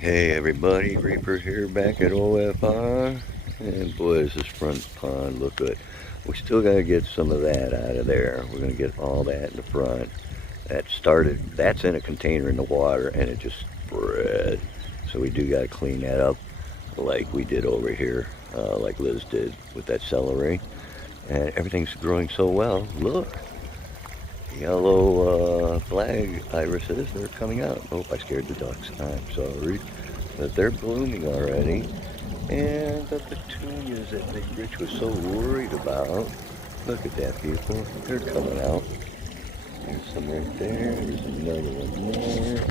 Hey everybody, Reaper here back at OFR. And boy, does this front pond look good. We still got to get some of that out of there. We're going to get all that in the front. That's in a container in the water and it just spread. So we do got to clean that up like we did over here, like Liz did with that celery. And everything's growing so well. Look, yellow flag irises, they're coming out. Oh, I scared the ducks. I'm sorry. But they're blooming already. And the petunias that Bigrich was so worried about. Look at that, people. They're coming out. There's some right there. There's another one there.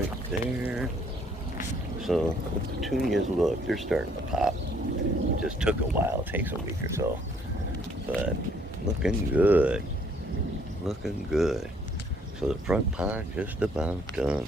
Right there. So the petunias, look, they're starting to pop. It just took a while. It takes a week or so. But looking good. Looking good. So the front pond just about done.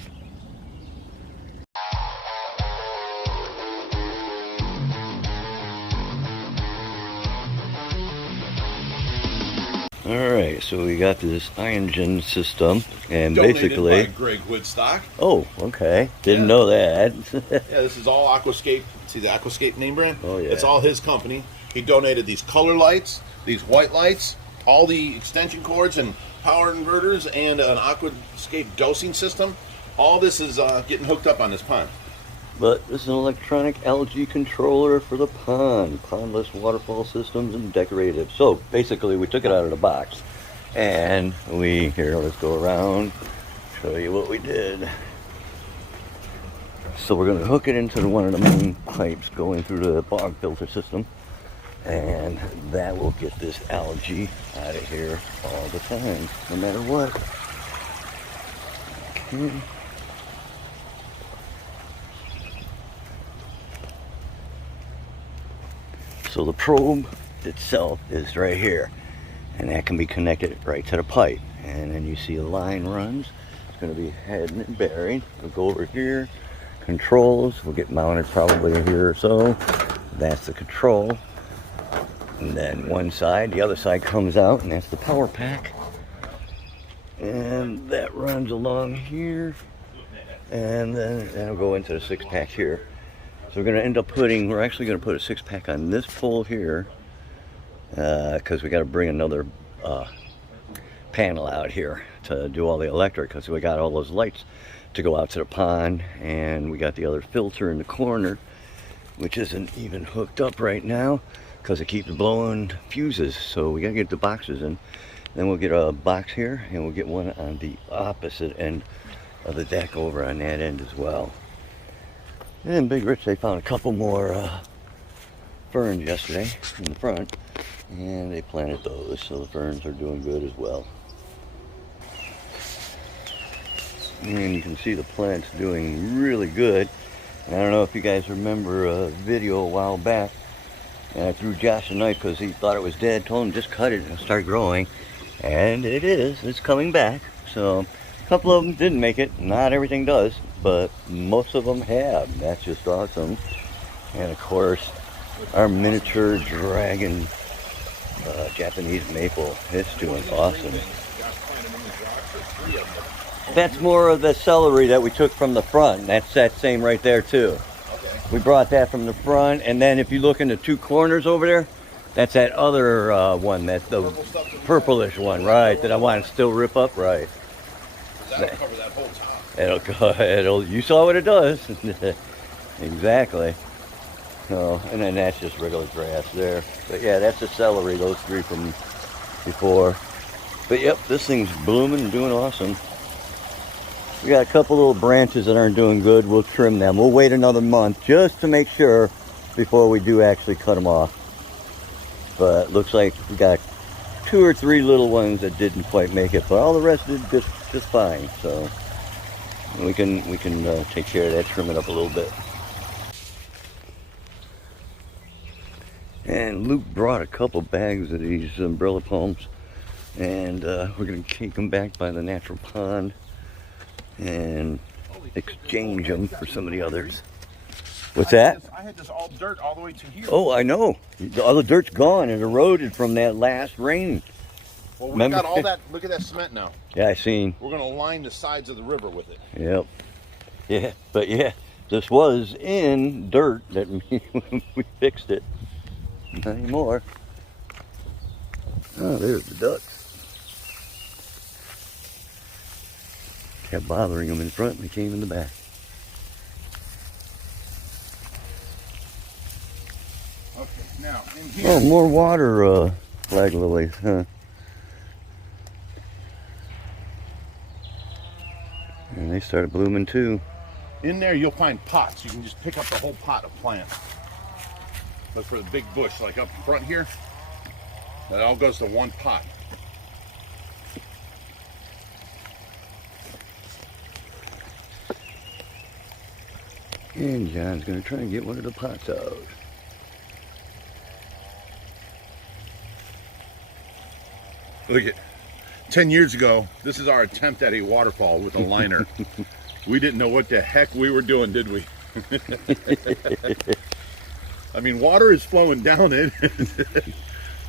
Alright, so we got this iron system, and Donated basically... by Greg Woodstock. Oh, okay. Didn't know that. Yeah, this is all Aquascape. See the Aquascape name brand? Oh, yeah. It's all his company. He donated these color lights, these white lights, all the extension cords and power inverters, and an Aquascape dosing system. All this is getting hooked up on this pond. But this is an electronic algae controller for the pond. Pondless waterfall systems and decorative. So basically we took it out of the box. And here, let's go around, show you what we did. So we're going to hook it into one of the main pipes going through the bog filter system. And that will get this algae out of here all the time, no matter what. Okay. So the probe itself is right here, and that can be connected right to the pipe. And then you see a line runs. It's going to be heading and bearing. We'll go over here. Controls will get mounted probably here or so. That's the control. And then one side, the other side comes out, and that's the power pack. And that runs along here. And then that'll go into the 6-pack here. So we're going to end up we're actually going to put a 6-pack on this pole here, because we got to bring another panel out here to do all the electric, because we got all those lights to go out to the pond, and we got the other filter in the corner, which isn't even hooked up right now, because it keeps blowing fuses. So we got to get the boxes in. Then we'll get a box here, and we'll get one on the opposite end of the deck over on that end as well. And Bigrich, they found a couple more ferns yesterday in the front, and they planted those, so the ferns are doing good as well. And you can see the plant's doing really good. And I don't know if you guys remember a video a while back, and I threw Josh a knife because he thought it was dead. Told him just cut it and start growing, and it's coming back. So a couple of them didn't make it. Not everything does, but most of them have. That's just awesome. And of course, our miniature dragon Japanese maple, it's doing awesome. That's more of the celery that we took from the front. That's that same right there too. We brought that from the front, and then if you look in the two corners over there, that's that other one, that's the purplish one, right, that I want to still rip up, right. That'll cover that whole top. You saw what it does. Exactly. So, and then that's just regular grass there. But yeah, that's the celery, those three from before. But yep, this thing's blooming and doing awesome. We got a couple little branches that aren't doing good. We'll trim them. We'll wait another month just to make sure before we do actually cut them off. But looks like we got 2 or 3 little ones that didn't quite make it, but all the rest did just fine. So we can take care of that, trim it up a little bit. And Luke brought a couple bags of these umbrella palms, and we're gonna take them back by the natural pond and exchange them for some of the others. What's that? I had this all dirt all the way to here. Oh, I know. All the dirt's gone and eroded from that last rain. Well, we've got all that. Look at that cement now. Yeah, I seen. We're going to line the sides of the river with it. Yep. Yeah, but yeah, this was in dirt that we fixed it. Not anymore. Oh, there's the ducks. Kept bothering them in front and they came in the back. Okay, now in here. Oh, more water flag lilies, huh? And they started blooming too. In there you'll find pots. You can just pick up the whole pot of plants. Look for the big bush, like up front here. That all goes to one pot. And John's gonna try and get one of the pots out. Look at 10 years ago, this is our attempt at a waterfall with a liner. We didn't know what the heck we were doing, did we? I mean, water is flowing down it,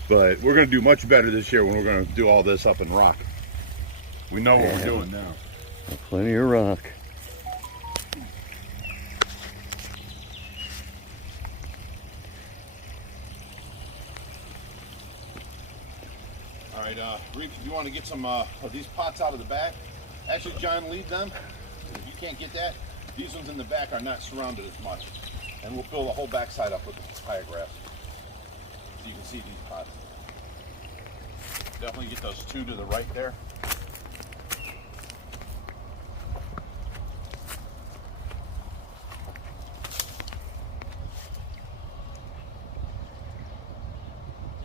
but we're going to do much better this year when we're going to do all this up in rock. We know what we're doing now. Plenty of rock. All right, Reef, if you want to get some of these pots out of the back, actually, John, leave them. If you can't get that, these ones in the back are not surrounded as much. And we'll fill the whole backside up with papaya grass. So you can see these pots. Definitely get those two to the right there.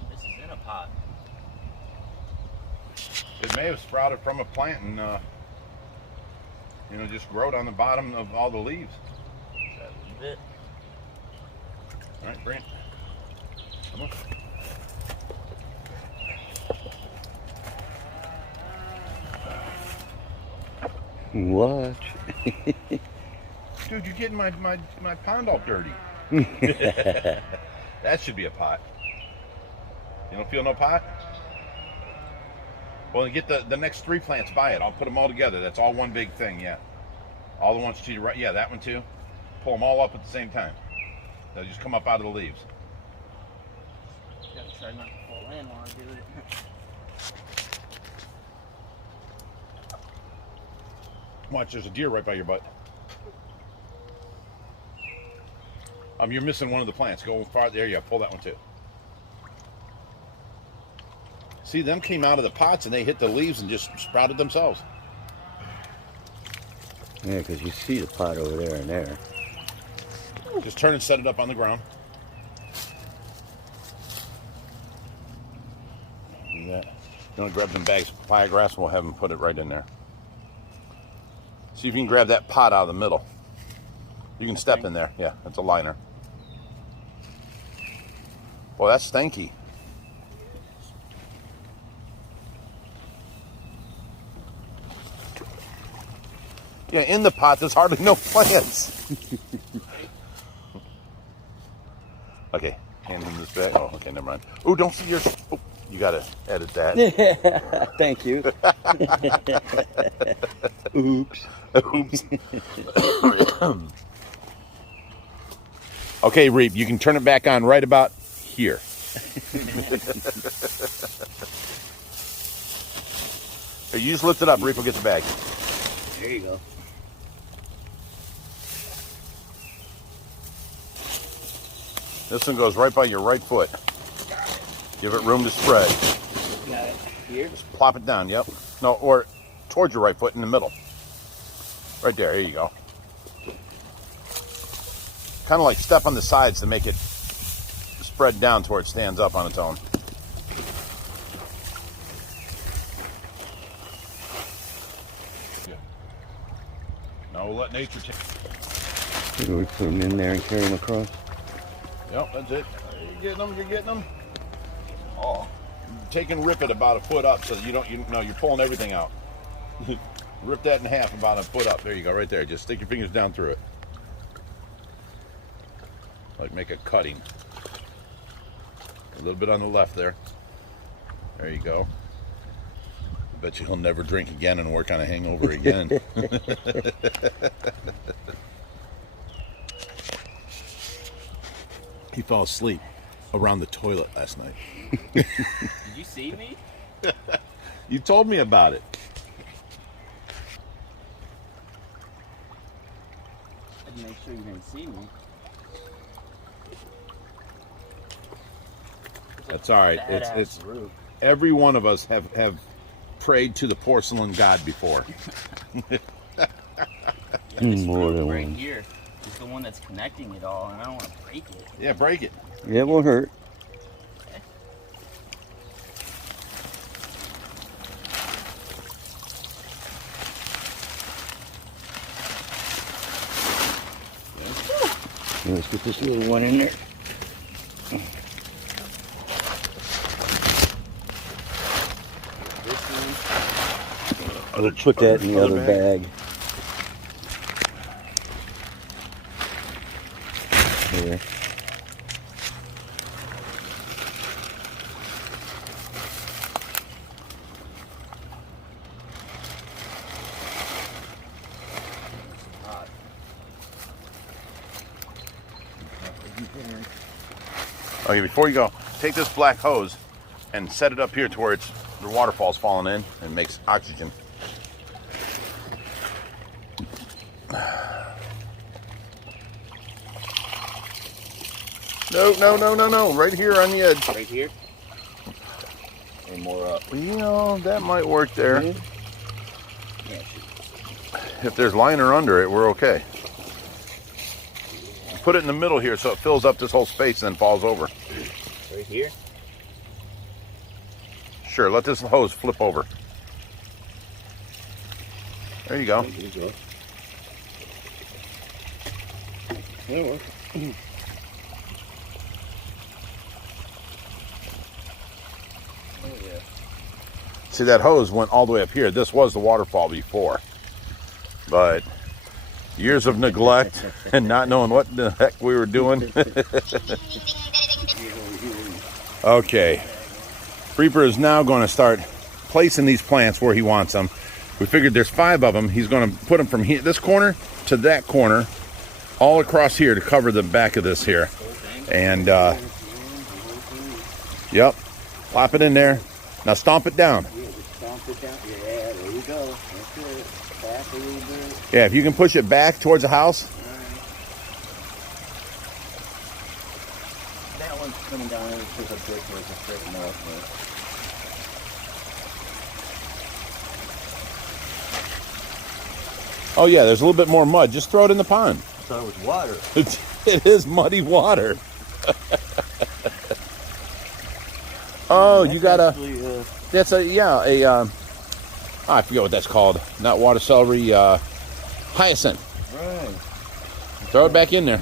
This is in a pot. It may have sprouted from a plant and you know, just growed on the bottom of all the leaves. That was it. All right, Brent. Come on. Watch. Dude, you're getting my pond all dirty. That should be a pot. You don't feel no pot? Well, then get the next three plants by it. I'll put them all together. That's all one big thing, yeah. All the ones to your right. Yeah, that one too. Pull them all up at the same time. They'll just come up out of the leaves. Gotta try not to fall in while I do it. Watch, there's a deer right by your butt. You're missing one of the plants. Go far there. Yeah, pull that one too. See, them came out of the pots and they hit the leaves and just sprouted themselves. Yeah, because you see the pot over there and there. Just turn and set it up on the ground. Do that. You want to grab them bags of papaya grass and we'll have them put it right in there. See if you can grab that pot out of the middle. You can step in there. Yeah, that's a liner. Well, that's stinky. Yeah, in the pot, there's hardly no plants. Okay, hand him this back. Oh, okay, never mind. Oh, don't see yours. Oh, you gotta edit that. Thank you. Oops. Oops. Okay, Reep, you can turn it back on right about here. Here, you just lift it up. Reep will get the bag. There you go. This one goes right by your right foot. Give it room to spread. Got it. Here? Just plop it down, yep. No, or towards your right foot in the middle. Right there, here you go. Kind of like step on the sides to make it spread down to where it stands up on its own. Yeah. Now we'll let nature take. Maybe we put them in there and carry them across. Yep, that's it. You're getting them, you're getting them. Oh, take and rip it about a foot up so that you're pulling everything out. Rip that in half about a foot up. There you go, right there. Just stick your fingers down through it. Like make a cutting. A little bit on the left there. There you go. Bet you he'll never drink again and work on a hangover again. He fell asleep around the toilet last night. Did you see me? You told me about it. I had to make sure you didn't see me. That's all right. Badass It's root. every one of us have prayed to the porcelain god before. Yeah, this More root than right one. here is the one that's connecting it all, and I don't want to break it. Yeah, break it. Yeah, it won't hurt. Let's get this little one in there. This one. I'll put that in the other bag. Here. Okay, before you go, take this black hose and set it up here to where the waterfall's falling in and makes oxygen. No. Right here on the edge. Right here. And more up. You know, that might work there. Yeah, If there's liner under it, we're okay. Put it in the middle here so it fills up this whole space and then falls over. right here. Sure, let this hose flip over. There you go. There you go. That'll work. Oh, yeah. See, that hose went all the way up here. This was the waterfall before. But years of neglect and not knowing what the heck we were doing. Okay. Reaper is now going to start placing these plants where he wants them. We figured there's 5 of them. He's going to put them from here, this corner to that corner, all across here to cover the back of this here. And, yep, plop it in there. Now stomp it down. Yeah, just stomp it down. Yeah, there you go. That's it. Back a little bit. Yeah, if you can push it back towards the house. That one's coming down and took a bit where it's straighten up. Oh yeah, there's a little bit more mud. Just throw it in the pond. I thought it was water. It is muddy water. Oh, you got a, Actually, that's a, yeah, I forget what that's called. Not water celery, hyacinth. right. Throw it back in there.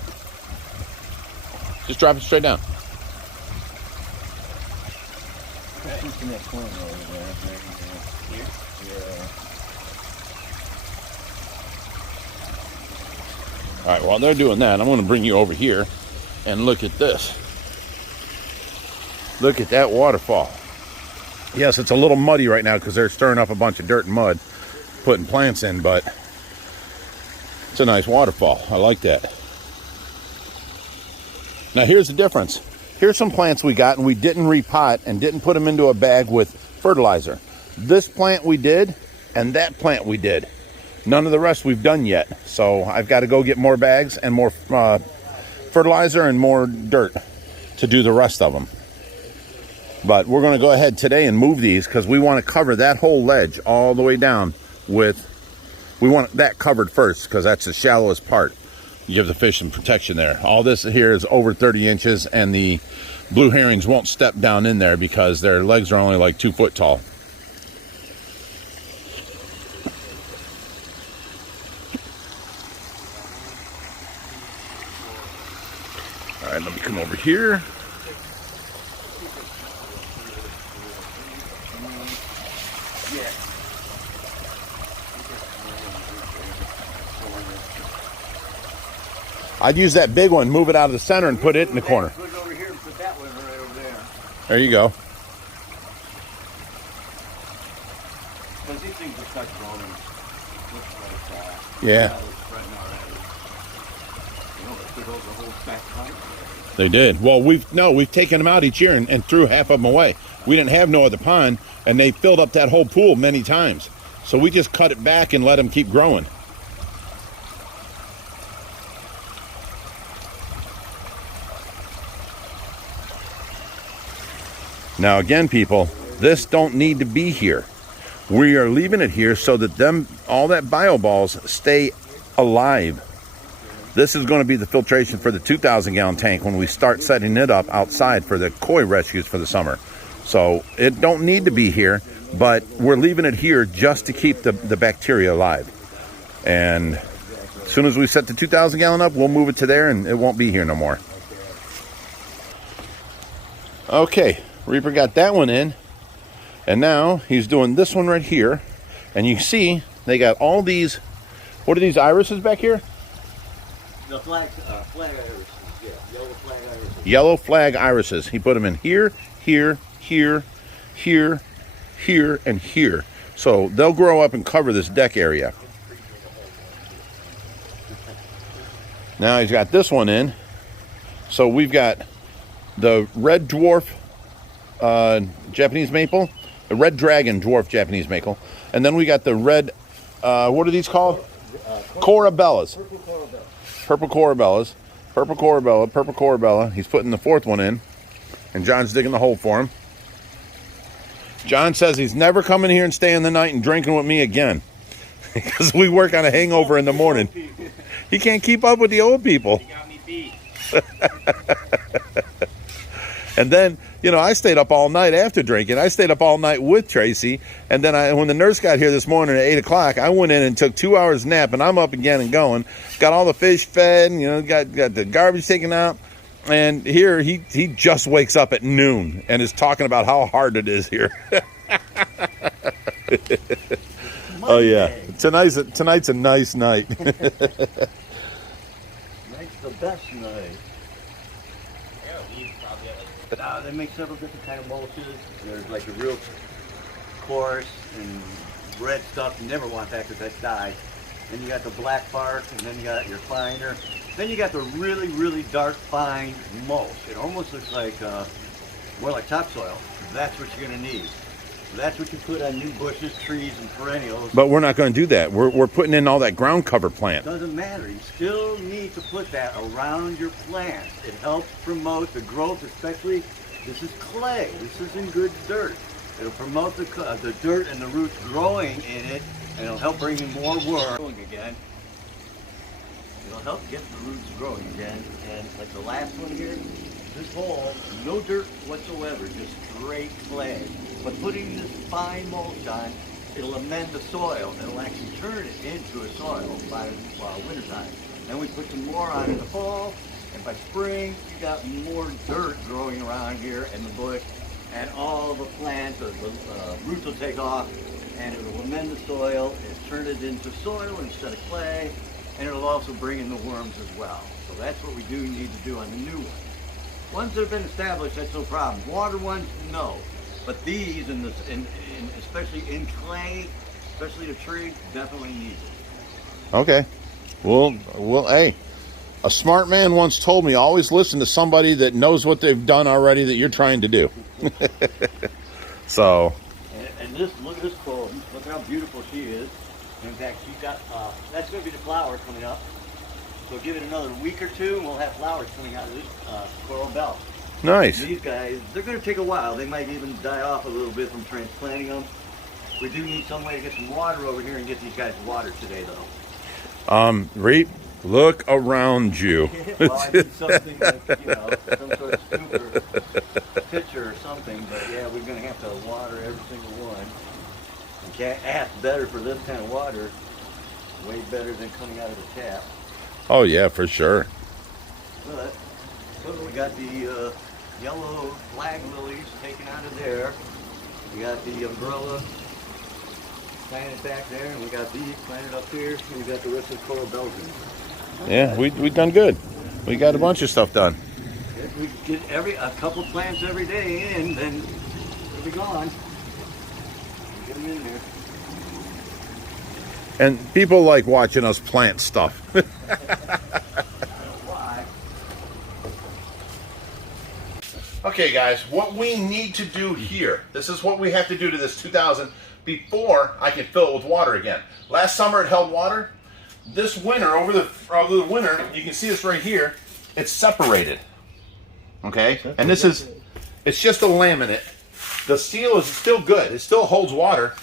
Just drop it straight down. Just in that corner over there. Here. Yeah. All right, while they're doing that, I'm going to bring you over here and look at this. Look at that waterfall. Yes, it's a little muddy right now because they're stirring up a bunch of dirt and mud, putting plants in, but it's a nice waterfall. I like that. Now here's the difference. Here's some plants we got and we didn't repot and didn't put them into a bag with fertilizer. This plant we did, and that plant we did. None of the rest we've done yet. So I've got to go get more bags and more fertilizer and more dirt to do the rest of them. But we're going to go ahead today and move these because we want to cover that whole ledge all the way down with, we want that covered first because that's the shallowest part. You give the fish some protection there. All this here is over 30 inches and the blue herrings won't step down in there because their legs are only like 2 foot tall. All right, let me come over here. I'd use that big one, move it out of the center, and put it in the corner. Put it over here and put that one right over there. There you go. Because these things are such rolling. Looks like Yeah. it's spreading already. You know, it took over the whole back pipe. They did. Well, we've taken them out each year and threw half of them away. We didn't have no other pond, and they filled up that whole pool many times. So we just cut it back and let them keep growing. Now again, people, this don't need to be here. We are leaving it here so that all that bio balls stay alive. This is going to be the filtration for the 2,000 gallon tank when we start setting it up outside for the koi rescues for the summer. So it don't need to be here, but we're leaving it here just to keep the bacteria alive. And as soon as we set the 2,000 gallon up, we'll move it to there and it won't be here no more. Okay, Reaper got that one in. And now he's doing this one right here. And you see they got all these, what are these irises back here? The flag irises, yeah, yellow flag irises. Yellow flag irises. He put them in here, here, here, here, here, and here. So they'll grow up and cover this deck area. Now he's got this one in. So we've got the red dwarf Japanese maple, the red dragon dwarf Japanese maple, and then we got the red, what are these called? Corabellas. Purple corabellas. Purple corabella, purple corabella. He's putting the fourth one in, and John's digging the hole for him. John says he's never coming here and staying the night and drinking with me again because we work on a hangover in the morning. He can't keep up with the old people. You got me beat. And then, you know, I stayed up all night after drinking. I stayed up all night with Tracy. And then when the nurse got here this morning at 8 o'clock, I went in and took 2 hours nap, and I'm up again and going. Got all the fish fed, you know, got the garbage taken out. And here, he just wakes up at noon and is talking about how hard it is here. Oh, yeah. Tonight's a nice night. Night's the best night. They make several different kind of mulches. There's like the real coarse and red stuff you never want that because that dies. Then you got the black bark, and then you got your finer. Then you got the really, really dark, fine mulch. It almost looks like more like topsoil. That's what you're going to need. That's what you put on new bushes, trees, and perennials. But we're not going to do that. We're putting in all that ground cover plant. Doesn't matter. You still need to put that around your plants. It helps promote the growth, especially, this is clay. This isn't good dirt. It'll promote the dirt and the roots growing in it, and it'll help bring in more worms again. It'll help get the roots growing again. And like the last one here, this hole, no dirt whatsoever, just straight clay. But putting this fine mulch on, it'll amend the soil. It'll actually turn it into a soil by wintertime. Then we put some more on in the fall, and by spring, you got more dirt growing around here in the bush, and all the plants, the roots will take off, and it will amend the soil, and turn it into soil instead of clay, and it'll also bring in the worms as well. So that's what we do need to do on the new ones. Ones that have been established, that's no problem. Water ones, no. But these, especially in clay, especially the tree, definitely needs it. Okay. Well, hey, a smart man once told me, always listen to somebody that knows what they've done already that you're trying to do. So. And this, look at this coral. Look how beautiful she is. In fact, she's got, that's going to be the flower coming up. So give it another week or two, and we'll have flowers coming out of this coral belt. Nice. These guys, they're going to take a while. They might even die off a little bit from transplanting them. We do need some way to get some water over here and get these guys water today, though. Reap, look around you. Well, I did something like, you know, some sort of super pitcher or something, but yeah, we're going to have to water every single one. You can't ask better for this kind of water. Way better than coming out of the tap. Oh, yeah, for sure. But, so we got the yellow flag lilies taken out of there. We got the umbrella planted back there, and we got these planted up here, and we got the rest of the coral Belgians. Yeah, we done good. We got a bunch of stuff done. If we get a couple plants every day in, then they'll be gone. Get them in there. And people like watching us plant stuff. Why? Okay, guys, what we need to do here, this is what we have to do to this 2000 before I can fill it with water again. Last summer it held water. This winter, over the winter, you can see this right here, it's separated. Okay, and this is, it's just a laminate. The steel is still good. It still holds water,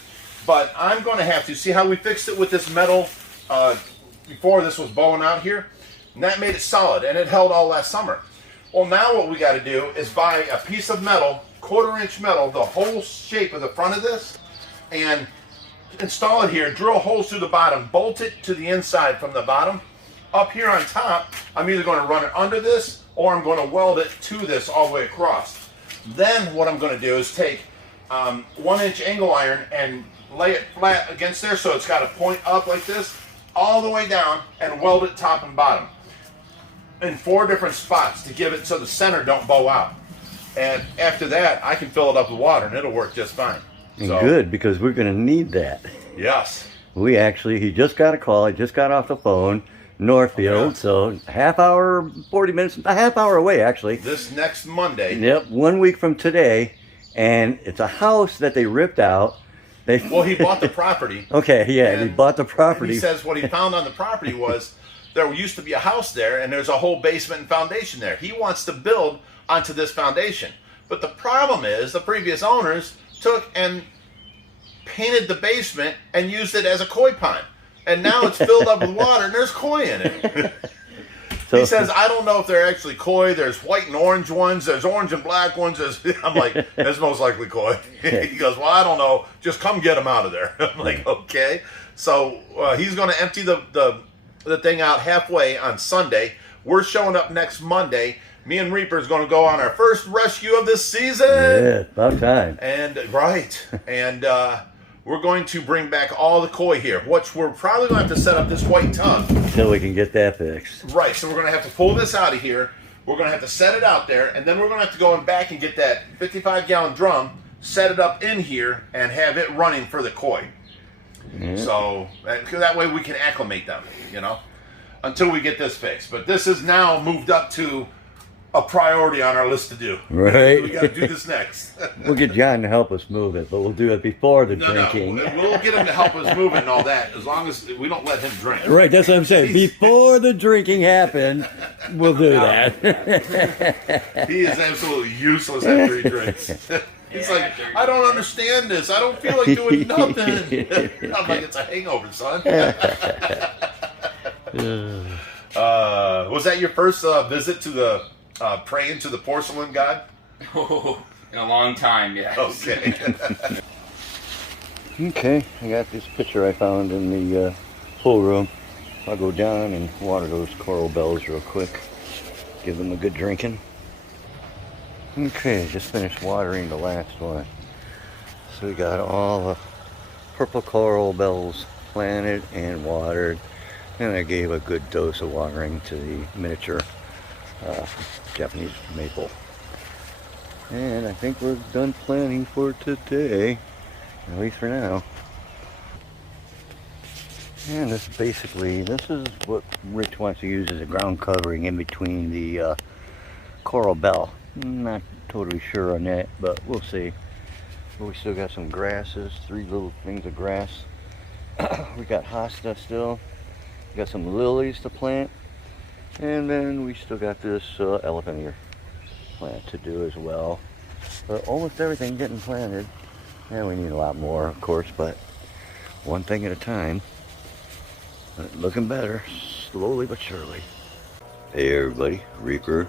but I'm going to have to see how we fixed it with this metal before this was bowing out here, and that made it solid, and it held all last summer. Well, now what we got to do is buy a piece of metal, 1/4-inch metal, the whole shape of the front of this, and install it here, drill holes through the bottom, bolt it to the inside from the bottom. Up here on top, I'm either going to run it under this or I'm going to weld it to this all the way across. Then what I'm going to do is take 1-inch angle iron and lay it flat against there so it's got to point up like this all the way down and weld it top and bottom in 4 different spots to give it so the center don't bow out. And after that, I can fill it up with water and it'll work just fine. And good, because we're going to need that. Yes. He just got a call. He just got off the phone, Northfield, so half hour, 40 minutes, a half hour away actually. This next Monday. Yep, 1 week from today, and it's a house that they ripped out. Well, he bought the property. Okay, yeah, he bought the property. He says what he found on the property was there used to be a house there, and there's a whole basement and foundation there. He wants to build onto this foundation. But the problem is the previous owners took and painted the basement and used it as a koi pond. And now it's filled up with water and there's koi in it. So, he says, I don't know if they're actually koi. There's white and orange ones. There's orange and black ones. I'm like, that's most likely koi. He goes, well, I don't know. Just come get them out of there. I'm like, okay. So he's going to empty the thing out halfway on Sunday. We're showing up next Monday. Me and Reaper's going to go on our first rescue of this season. Yeah, about time. And and we're going to bring back all the koi here, which we're probably going to have to set up this white tub until we can get that fixed. Right. So we're going to have to pull this out of here. We're going to have to set it out there, and then we're going to have to go back and get that 55-gallon drum, set it up in here, and have it running for the koi. Yeah. So that way we can acclimate them, until we get this fixed. But this is now moved up to a priority on our list to do. Right. We got to do this next. We'll get John to help us move it, but we'll do it before the drinking. No, we'll get him to help us move it and all that, as long as we don't let him drink. Right, that's what I'm saying. Before the drinking happens, we'll do that. He is absolutely useless after he drinks. He's like, I don't understand this. I don't feel like doing nothing. I'm like, it's a hangover, son. Was that your first visit to the praying to the porcelain god? Oh, in a long time, yes. Okay. Okay, I got this picture I found in the pool room. I'll go down and water those coral bells real quick. Give them a good drinking. Okay, just finished watering the last one. So we got all the purple coral bells planted and watered. And I gave a good dose of watering to the miniature Japanese maple. And I think we're done planning for today, at least for now. And this is what Rich wants to use as a ground covering in between the coral bell. I'm not totally sure on that, but we'll see. But we still got some grasses, 3 little things of grass. We got hosta still. We got some lilies to plant. And then we still got this elephant ear plant to do as well. But almost everything getting planted. And we need a lot more, of course, but one thing at a time. Looking better, slowly but surely. Hey everybody, Reaper.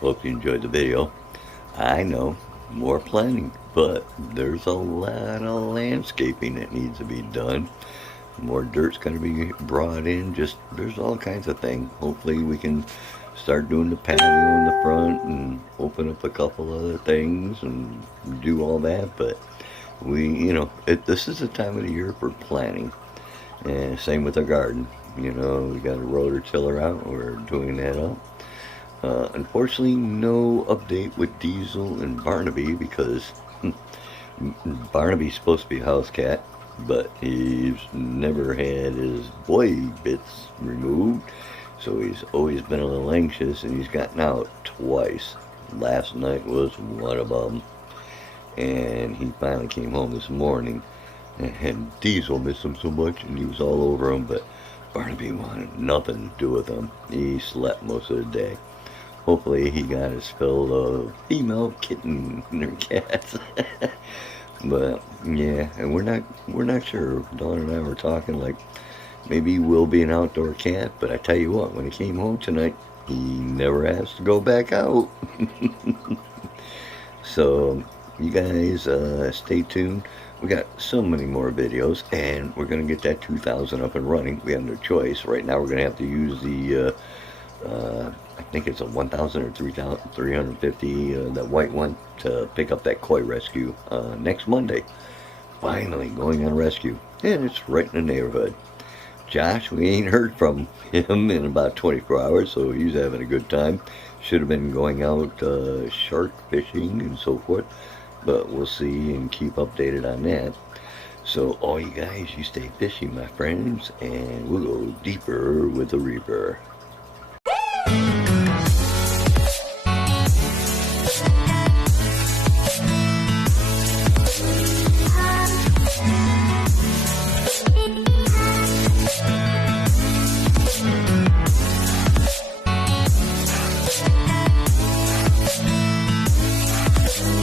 Hope you enjoyed the video. I know, more planning, but there's a lot of landscaping that needs to be done. More dirt's going to be brought in. There's all kinds of things. Hopefully we can start doing the patio in the front and open up a couple other things and do all that. But this is the time of the year for planning. And same with our garden. We got a rototiller out. We're doing that up. Unfortunately, no update with Diesel and Barnaby because Barnaby's supposed to be a house cat. But he's never had his boy bits removed, so he's always been a little anxious, and he's gotten out twice. last night was one of them. And he finally came home this morning, and Diesel missed him so much, and he was all over him, but Barnaby wanted nothing to do with him. He slept most of the day. Hopefully he got his fill of female kitten or cats. But yeah, and we're not sure. Dawn and I were talking like maybe he will be an outdoor cat, but I tell you what, when he came home tonight, he never asked to go back out. So you guys stay tuned. We got so many more videos, and we're gonna get that 2000 up and running. We have no choice. Right now we're gonna have to use the I think it's a 1000 or 3350, that white one, to pick up that koi rescue next Monday. Finally going on rescue, and it's right in the neighborhood. Josh, we ain't heard from him in about 24 hours, so he's having a good time. Should have been going out shark fishing and so forth, but we'll see and keep updated on that. So all you guys, you stay fishing, my friends, and we'll go deeper with the Reaper.